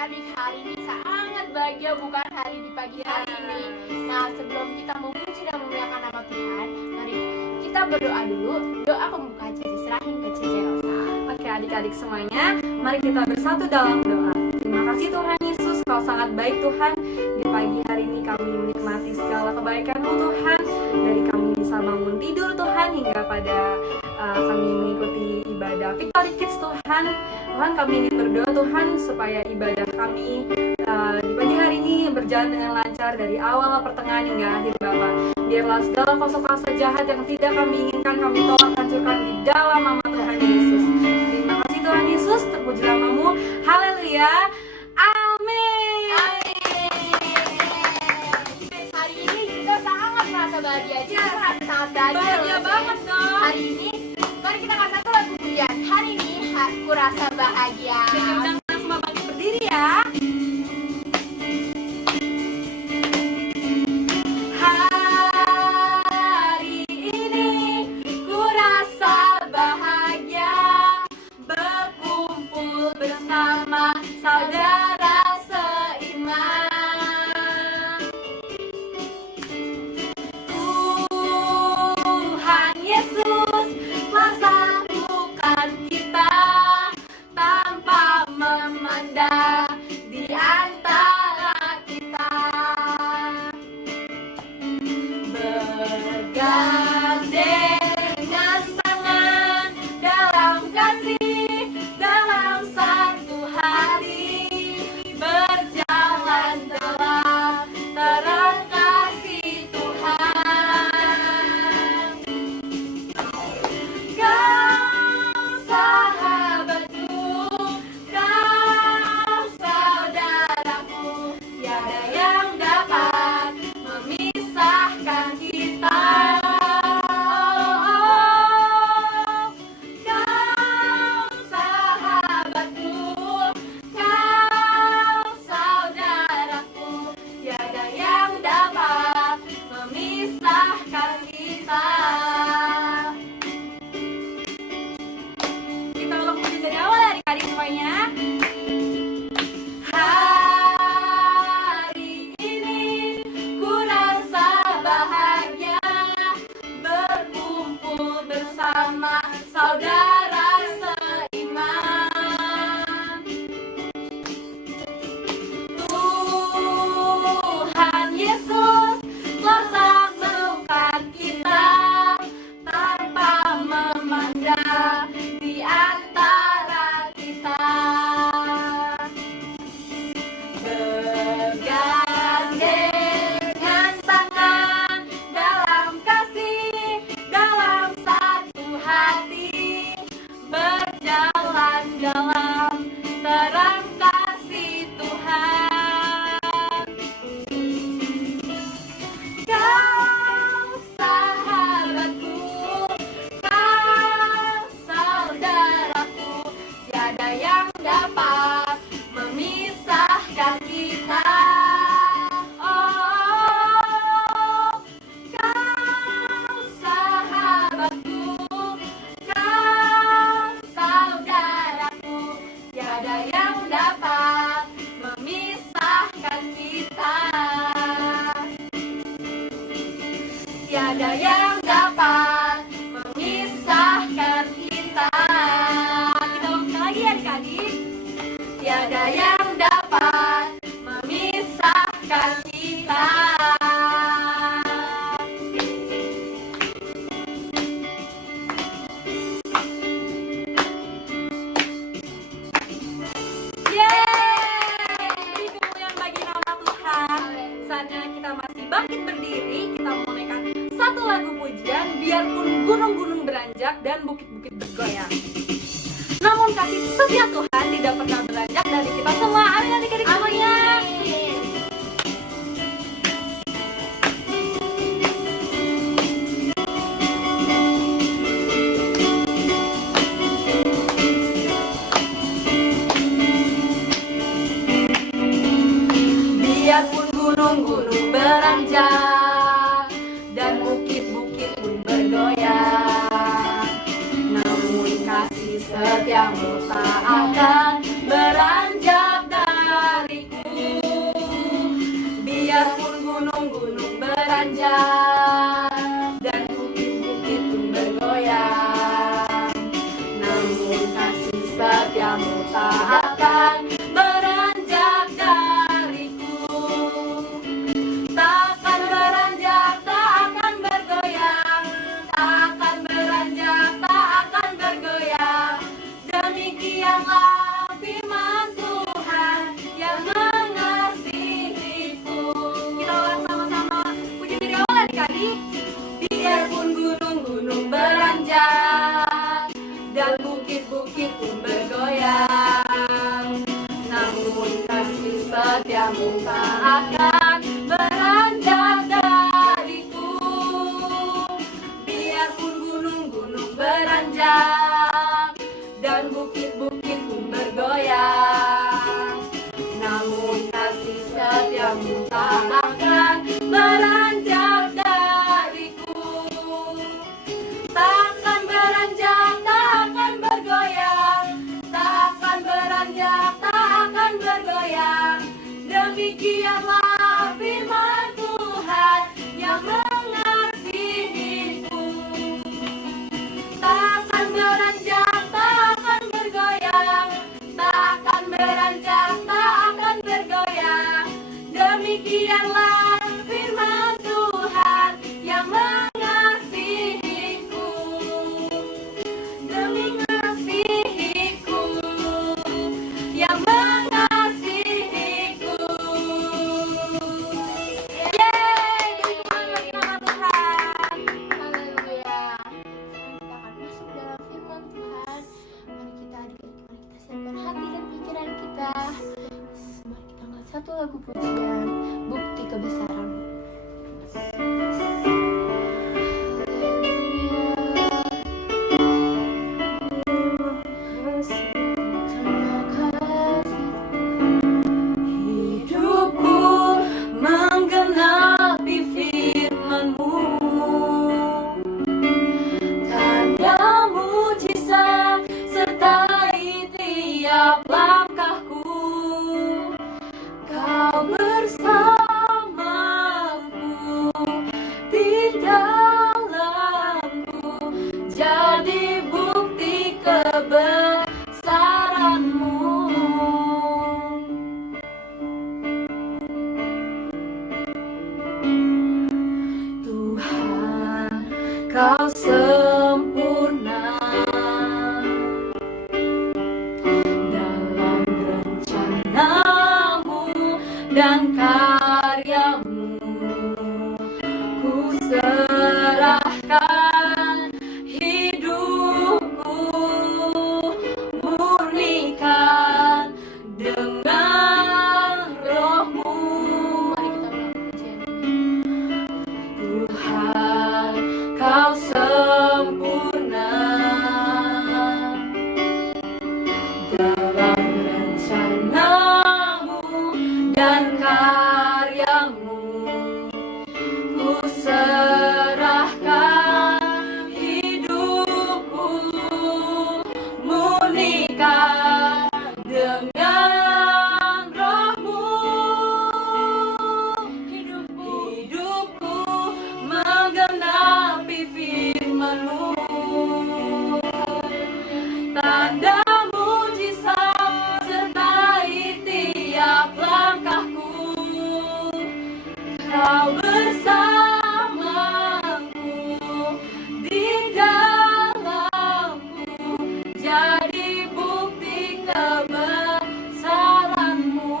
adik-adik, hari ini sangat bahagia bukan hari di pagi hari ini. Nah, sebelum kita memuji dan memuliakan nama Tuhan, mari kita berdoa dulu. Doa pembuka aja diserahin ke Cici Rosa. Oke adik-adik semuanya, mari kita bersatu dalam doa. Terima kasih Tuhan Yesus, Kau sangat baik Tuhan. Di pagi hari ini kami menikmati segala kebaikan-Mu Tuhan. Dari kami bisa bangun tidur Tuhan, hingga pada kami mengikuti ibadah Victory Kids Tuhan. Tuhan, kami ingin berdoa Tuhan supaya ibadah kami di pagi hari ini berjalan dengan lancar dari awal, pertengahan hingga akhir Bapa. Biarlah segala kuasa-kuasa jahat yang tidak kami inginkan kami tolak hancurkan di dalam nama Tuhan Yesus. Terima kasih Tuhan Yesus, terpuji nama-Mu. Haleluya. Amin. Hari ini kita sangat merasa bahagia. Kita merasa sangat Bahagia banget dong. Hari ini, mari kita kasih satu lagu pujian. Hari ini aku rasa bahagia. Dan undang semua bangkit berdiri ya. Hari ini ku rasa bahagia, berkumpul bersama saudara seiman. Tuhan Yesus telah satukan kita tanpa memandang di antara kita. Bergandengan tangan dalam kasih, dalam satu hati, berjalan dalam terang kasih Tuhan. Kau sahabatku, kau saudaraku, tiada yang dapat memisahkan kita. Kau sahabatku, kau saudaraku, tiada yang dapat memisahkan kita. Kita ulang puji dari awal adik-adik semuanya. Hari ini ku rasa bahagia, berkumpul bersama saudara seiman. Tuhan Yesus telah satukan kita tanpa memandang di antara kita. Bergandengan tangan dalam kasih, dalam satu hati, berjalan dalam terang kasih Tuhan. Kau sahabatku, kau saudaraku, tiada yang dapat memisahkan kita. Oh, kau sahabatku, kau saudaraku, tiada yang dapat memisahkan kita. Tiada yang dapat memisahkan kita. Kita ulang lagi ya adik-adik. Tiada yang dapat memisahkan kita. Yeay! Beri kemuliaan bagi nama Tuhan. Saatnya kita masih bangkit berdiri. Kita menaikkan satu lagu pujian. Biarpun gunung-gunung beranjak dan bukit-bukit bergoyang, namun kasih setia Tuhan tidak pernah beranjak dari kita semua. Amin adik-adik semuanya. Biarpun gunung-gunung beranjak dan bukit-bukit pun bergoyang, namun kasih setiamu tak akan beranjak dan setiamu tak akan beranjak dariku. Biarpun gunung-gunung beranjak dan bukit-bukit pun bergoyang, namun kasih setiamu tak akan beranjak dariku. Takkan beranjak, tak akan bergoyang, tak akan beranjak, tak akan bergoyang. Demikianlah firman Tuhan yang mengasihiku. Tak akan beranjak, tak akan bergoyang, tak akan beranjak, tak akan bergoyang. Demikianlah firman Tuhan yang mengasihiku. Demi mengasihiku, yang mengasihiku. Yeay, beri kembali lagi nama Tuhan. Haleluya. Sekarang kita akan masuk dalam firman Tuhan. Mari kita adik-adik, mari kita siapkan hati dan pikiran kita. Mari kita angkat satu lagu pujian, Bukti Kebesaran-Mu. Terima kasih. Hidupku menggenapi firman-Mu, tanda mujizat sertai tiap langkahku. Kau bersamaku di dalamku, jadi bukti kebesaran-Mu. Tuhan, Kau sempurna dalam rencana-Mu dan karya-Mu. Ku serahkan hidupku, murnikan dengan Roh-Mu. Mari kita ulang pujian ini. Tuhan, Kau sempurna dalam rencana-Mu dan karya-Mu. Ku serahkan hidupku, murnikan dengan Roh-Mu. Hidupku menggenapi firman-Mu, tanda mujizat sertai tiap langkahku. Kau bersamaku di dalamku, jadi bukti kebesaran-Mu.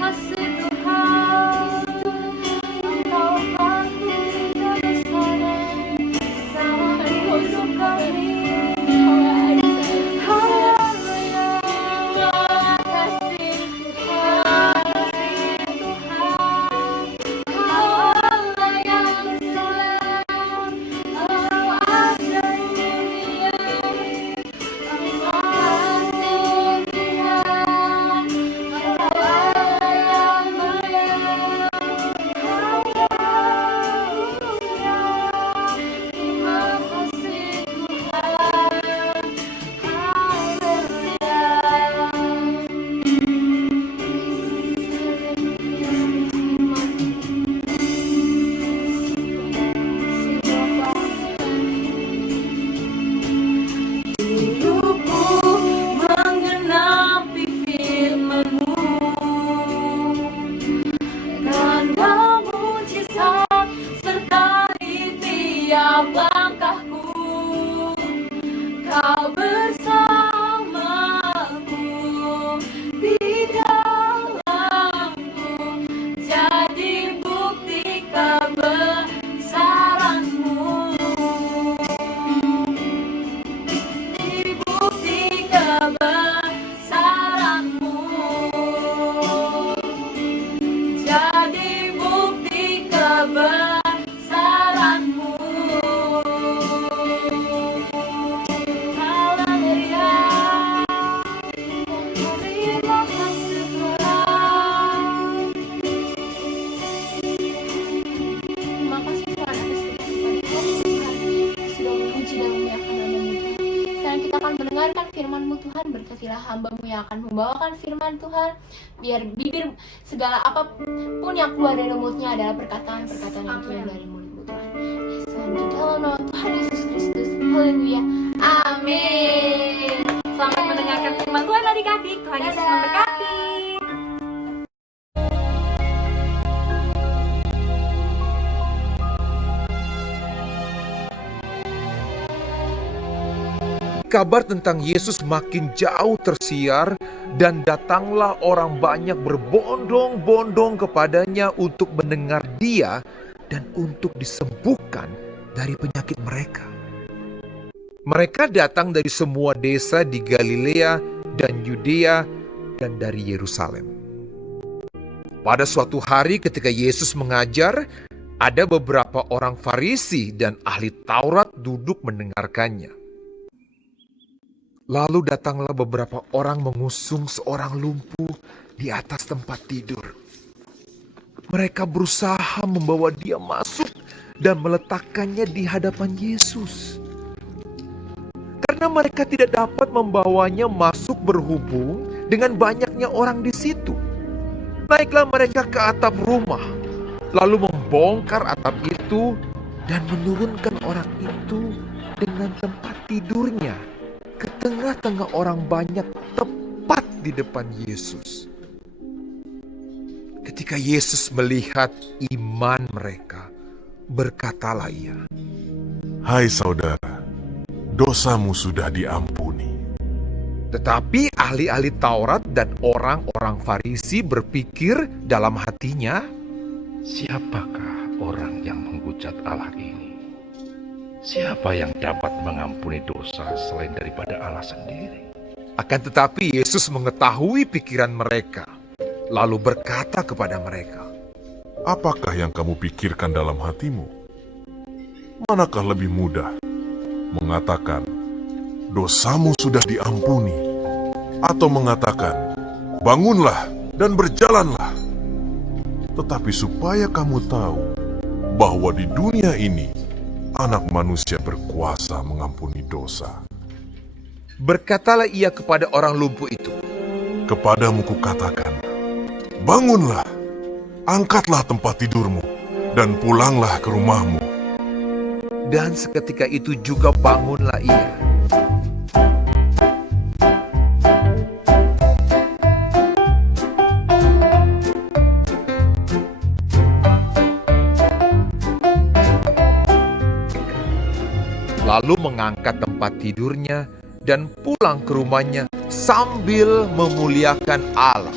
Kasih Tuhan, Engkau bukti kebesaran dalam hidup kami. Haleluya. Kasih Tuhan, Kau Allah yang salam, Kau ajaib dunia. Hidupku menggenapi firman-Mu, tanda mujizat sertai tiap langkahku. Kau bersamaku di dalamku, jadi bukti kebesaran-Mu. firman-Mu. Haleluya. Terima kasih Tuhan. Terima kasih Tuhan atas Tuhan sudah memuji dan memuliakan nama-Mu Tuhan. Sekarang kita akan mendengarkan firman-Mu Tuhan. Berkatilah hamba-Mu yang akan membawakan firman Tuhan. Biar bibir segala apapun yang keluar dari mulutnya adalah perkataan-perkataan yang keluar dari mulut-Mu Tuhan. Yesus Tuhan, di dalam nama Tuhan Yesus Kristus. Haleluya. Amin. Selamat mendengarkan firman Tuhan adik-adik. Tuhan Yesus Dadah. memberkati. Kabar tentang Yesus makin jauh tersiar dan datanglah orang banyak berbondong-bondong kepadanya untuk mendengar Dia dan untuk disembuhkan dari penyakit mereka. Mereka datang dari semua desa di Galilea dan Yudea dan dari Yerusalem. Pada suatu hari ketika Yesus mengajar, ada beberapa orang Farisi dan ahli Taurat duduk mendengarkannya. Lalu datanglah beberapa orang mengusung seorang lumpuh di atas tempat tidur. Mereka berusaha membawa dia masuk dan meletakkannya di hadapan Yesus. Karena mereka tidak dapat membawanya masuk berhubung dengan banyaknya orang di situ. Naiklah mereka ke atap rumah, lalu membongkar atap itu dan menurunkan orang itu dengan tempat tidurnya ke tengah-tengah orang banyak tepat di depan Yesus. Ketika Yesus melihat iman mereka, berkatalah Ia, "Hai saudara, dosamu sudah diampuni." Tetapi ahli-ahli Taurat dan orang-orang Farisi berpikir dalam hatinya, Siapakah orang yang menghujat Allah ini? Siapa yang dapat mengampuni dosa selain daripada Allah sendiri? akan tetapi Yesus mengetahui pikiran mereka, lalu berkata kepada mereka, Apakah yang kamu pikirkan dalam hatimu? Manakah lebih mudah mengatakan, dosamu sudah diampuni, atau mengatakan, bangunlah dan berjalanlah? Tetapi supaya kamu tahu bahwa di dunia ini Anak manusia berkuasa mengampuni dosa. Berkatalah Ia kepada orang lumpuh itu, Kepadamu kukatakan, bangunlah, angkatlah tempat tidurmu, dan pulanglah ke rumahmu. dan seketika itu juga bangunlah ia. Lalu mengangkat tempat tidurnya dan pulang ke rumahnya sambil memuliakan Allah.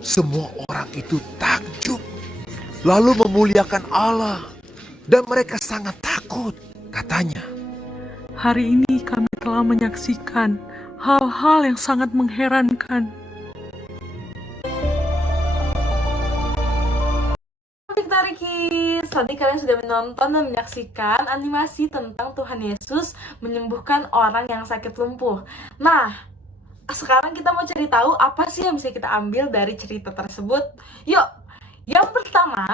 Semua orang itu takjub, lalu memuliakan Allah, dan mereka sangat takut. Katanya, Hari ini kami telah menyaksikan hal-hal yang sangat mengherankan. Victorikis, tadi kalian sudah menonton dan menyaksikan animasi tentang Tuhan Yesus menyembuhkan orang yang sakit lumpuh. Nah, sekarang kita mau cari tahu apa sih yang bisa kita ambil dari cerita tersebut. Yuk, yang pertama,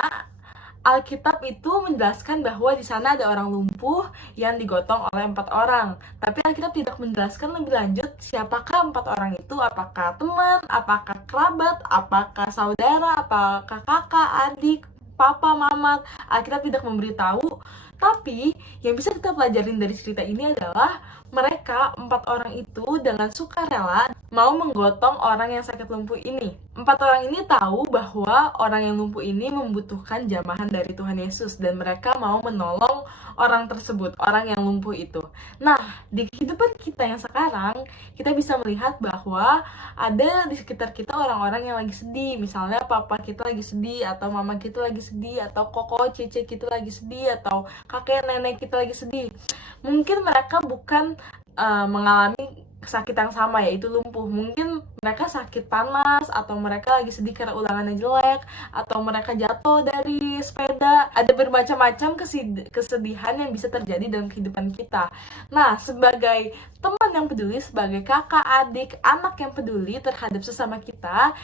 Alkitab itu menjelaskan bahwa di sana ada orang lumpuh yang digotong oleh 4 orang. Tapi Alkitab tidak menjelaskan lebih lanjut siapakah 4 orang itu, apakah teman, apakah kerabat, apakah saudara, apakah kakak, adik, papa, mama. Alkitab tidak memberitahu. Tapi yang bisa kita pelajarin dari cerita ini adalah mereka 4 orang itu dengan sukarela mau menggotong orang yang sakit lumpuh ini. 4 orang ini tahu bahwa orang yang lumpuh ini membutuhkan jamahan dari Tuhan Yesus dan mereka mau menolong orang tersebut, orang yang lumpuh itu. Nah, di kehidupan kita yang sekarang, kita bisa melihat bahwa ada di sekitar kita orang-orang yang lagi sedih. Misalnya papa kita lagi sedih, atau mama kita lagi sedih, atau koko, cece kita lagi sedih, atau kakek nenek kita lagi sedih. Mungkin mereka bukan mengalami sakit yang sama, yaitu lumpuh. Mungkin mungkin mereka sakit panas, atau mereka lagi sedih karena ulangannya jelek, atau mereka jatuh dari sepeda. Ada bermacam-macam kesedihan yang bisa terjadi dalam kehidupan kita. Nah, sebagai teman yang peduli, sebagai kakak, adik, anak yang peduli terhadap sesama kita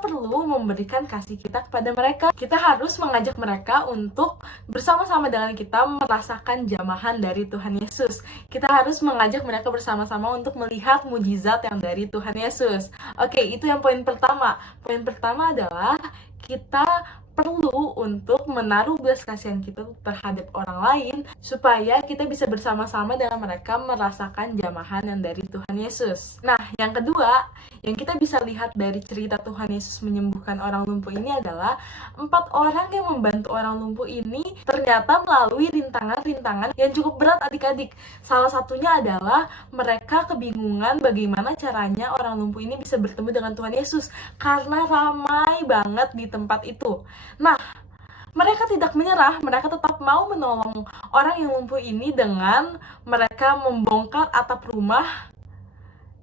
perlu memberikan kasih kita kepada mereka. Kita harus mengajak mereka untuk bersama-sama dengan kita merasakan jamahan dari Tuhan Yesus. Kita harus mengajak mereka bersama-sama untuk melihat mujizat yang dari Tuhan Yesus. Oke, itu yang poin pertama. Poin pertama adalah kita perlu untuk menaruh belas kasihan kita terhadap orang lain supaya kita bisa bersama-sama dengan mereka merasakan jamahan yang dari Tuhan Yesus. Nah, yang kedua, yang kita bisa lihat dari cerita Tuhan Yesus menyembuhkan orang lumpuh ini adalah 4 orang yang membantu orang lumpuh ini ternyata melalui rintangan-rintangan yang cukup berat adik-adik. Salah satunya adalah mereka kebingungan bagaimana caranya orang lumpuh ini bisa bertemu dengan Tuhan Yesus karena ramai banget di tempat itu. Nah, mereka tidak menyerah, mereka tetap mau menolong orang yang lumpuh ini dengan mereka membongkar atap rumah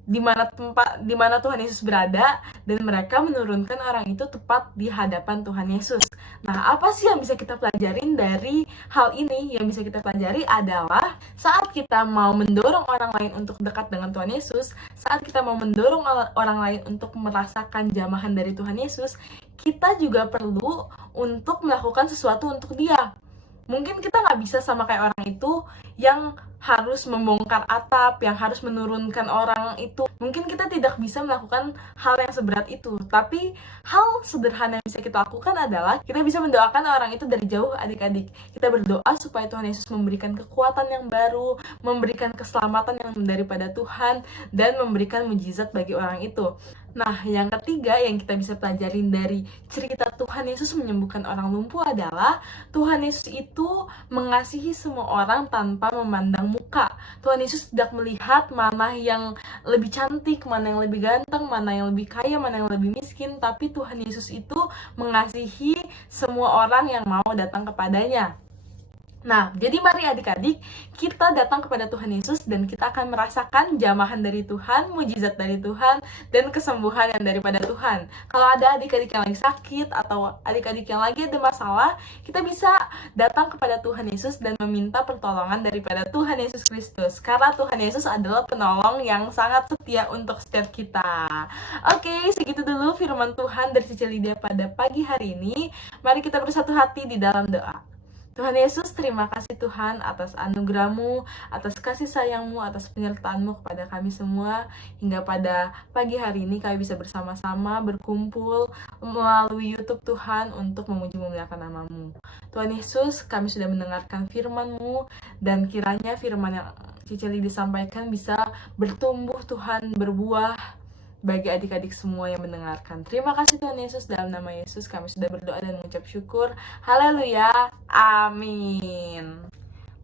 di mana Tuhan Yesus berada, dan mereka menurunkan orang itu tepat di hadapan Tuhan Yesus. Nah, apa sih yang bisa kita pelajarin dari hal ini? Yang bisa kita pelajari adalah saat kita mau mendorong orang lain untuk dekat dengan Tuhan Yesus, saat kita mau mendorong orang lain untuk merasakan jamahan dari Tuhan Yesus, kita juga perlu untuk melakukan sesuatu untuk dia. Mungkin kita nggak bisa sama kayak orang itu yang harus membongkar atap, yang harus menurunkan orang itu. Mungkin kita tidak bisa melakukan hal yang seberat itu. Tapi hal sederhana yang bisa kita lakukan adalah kita bisa mendoakan orang itu dari jauh adik-adik. Kita berdoa supaya Tuhan Yesus memberikan kekuatan yang baru, memberikan keselamatan yang daripada Tuhan, dan memberikan mujizat bagi orang itu. Nah, yang ketiga yang kita bisa pelajarin dari cerita Tuhan Yesus menyembuhkan orang lumpuh adalah Tuhan Yesus itu mengasihi semua orang tanpa memandang muka. Tuhan Yesus tidak melihat mana yang lebih cantik, mana yang lebih ganteng, mana yang lebih kaya, mana yang lebih miskin, tapi Tuhan Yesus itu mengasihi semua orang yang mau datang kepadanya. Nah, jadi mari adik-adik, kita datang kepada Tuhan Yesus dan kita akan merasakan jamahan dari Tuhan, mujizat dari Tuhan, dan kesembuhan yang daripada Tuhan. Kalau ada adik-adik yang lagi sakit atau adik-adik yang lagi ada masalah, kita bisa datang kepada Tuhan Yesus dan meminta pertolongan daripada Tuhan Yesus Kristus. Karena Tuhan Yesus adalah penolong yang sangat setia untuk setiap kita. Oke, segitu dulu firman Tuhan dari Cici Lydia pada pagi hari ini. Mari kita bersatu hati di dalam doa. Tuhan Yesus, terima kasih Tuhan atas anugerah-Mu, atas kasih sayang-Mu, atas penyertaan-Mu kepada kami semua. Hingga pada pagi hari ini kami bisa bersama-sama berkumpul melalui YouTube Tuhan untuk memuji memuliakan nama-Mu. Tuhan Yesus, kami sudah mendengarkan firman-Mu, dan kiranya firman yang Cici Lydia disampaikan bisa bertumbuh Tuhan, berbuah bagi adik-adik semua yang mendengarkan. Terima kasih Tuhan Yesus, dalam nama Yesus kami sudah berdoa dan mengucap syukur. Haleluya, amin.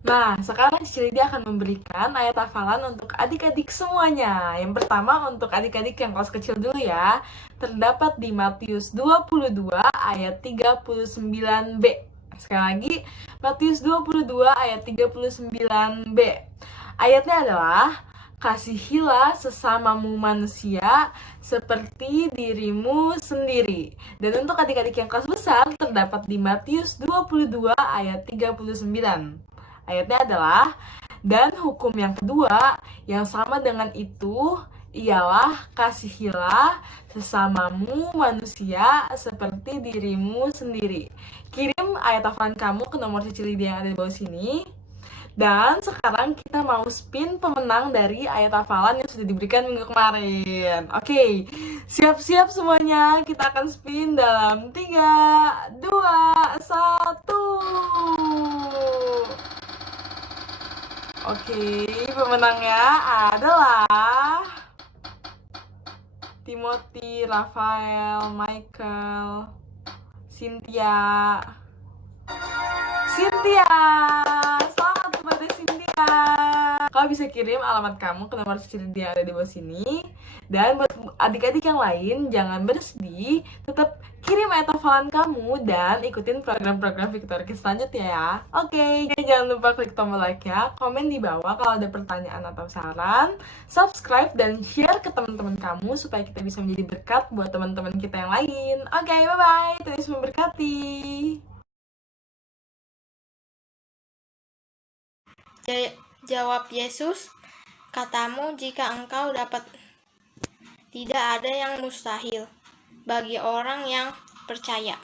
Nah, sekarang Cici Lydia akan memberikan ayat hafalan untuk adik-adik semuanya. Yang pertama untuk adik-adik yang kelas kecil dulu ya. Terdapat di Matius 22 ayat 39b. Sekali lagi, Matius 22 ayat 39b. Ayatnya adalah, kasihilah sesamamu manusia seperti dirimu sendiri. Dan untuk adik-adik yang kelas besar terdapat di Matius 22 ayat 39. Ayatnya adalah, dan hukum yang kedua yang sama dengan itu ialah kasihilah sesamamu manusia seperti dirimu sendiri. Kirim ayat hafalan kamu ke nomor Cici Lydia yang ada di bawah sini. Dan sekarang kita mau spin pemenang dari ayat hafalan yang sudah diberikan minggu kemarin. Oke, siap-siap semuanya. Kita akan spin dalam 3, 2, 1. Oke, pemenangnya adalah Timothy, Rafael, Michael, Cynthia. Selamat kepada Cynthia. Kau bisa kirim alamat kamu ke nomor Cici Lydia yang ada di bawah sini. Dan buat adik-adik yang lain, jangan bersedih, tetap kirim etofalan kamu dan ikutin program-program Victoria Kids selanjutnya ya. Oke, jangan lupa klik tombol like-nya, komen di bawah kalau ada pertanyaan atau saran, subscribe dan share ke teman-teman kamu supaya kita bisa menjadi berkat buat teman-teman kita yang lain. Oke, bye-bye. Tuhan Yesus memberkati. Jawab Yesus, katamu jika engkau dapat. Tidak ada yang mustahil bagi orang yang percaya.